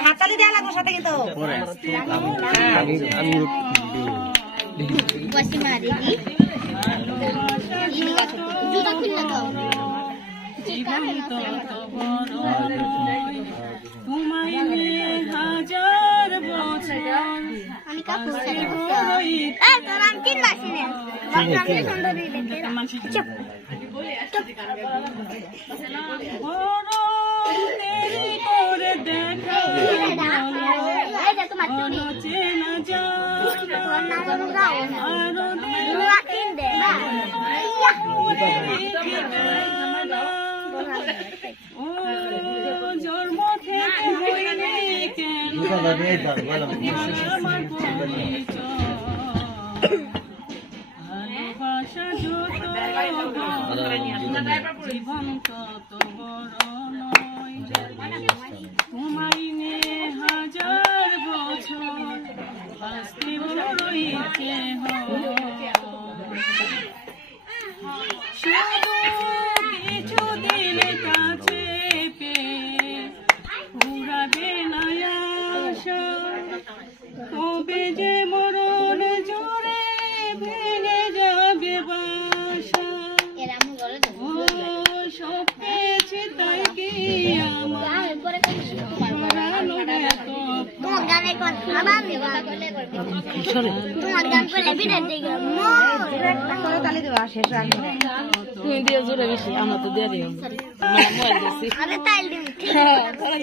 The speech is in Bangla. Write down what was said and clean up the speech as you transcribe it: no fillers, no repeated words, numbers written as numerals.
হাততালি দেওয়া লাগবে সাথে কিন্তু তোমায় হাজার বছর আমি কাপড় করে দেখা চেনা ও জন্ম থেকে হইনি কেন ভালোবাসা যত জীবন তত বড় নয় তোমায় নিয়ে হাজার বছর বাঁচতে বড় ইচ্ছে শুধু কিছুদিন কাছে পেয়ে উড়াবে না আশা কবে যে মরণ জোরে ভেঙে যাবে বাসা ও সব পেয়েছি তাই কি আমার তোমার গান করলে বিরাট দিকে তালি দেওয়া শেষ তুমি দিয়ে জোরে বেশি আমরা তো দিয়ে দিই মোবাইল দিছি আরে তাইল দিন ঠিক আছে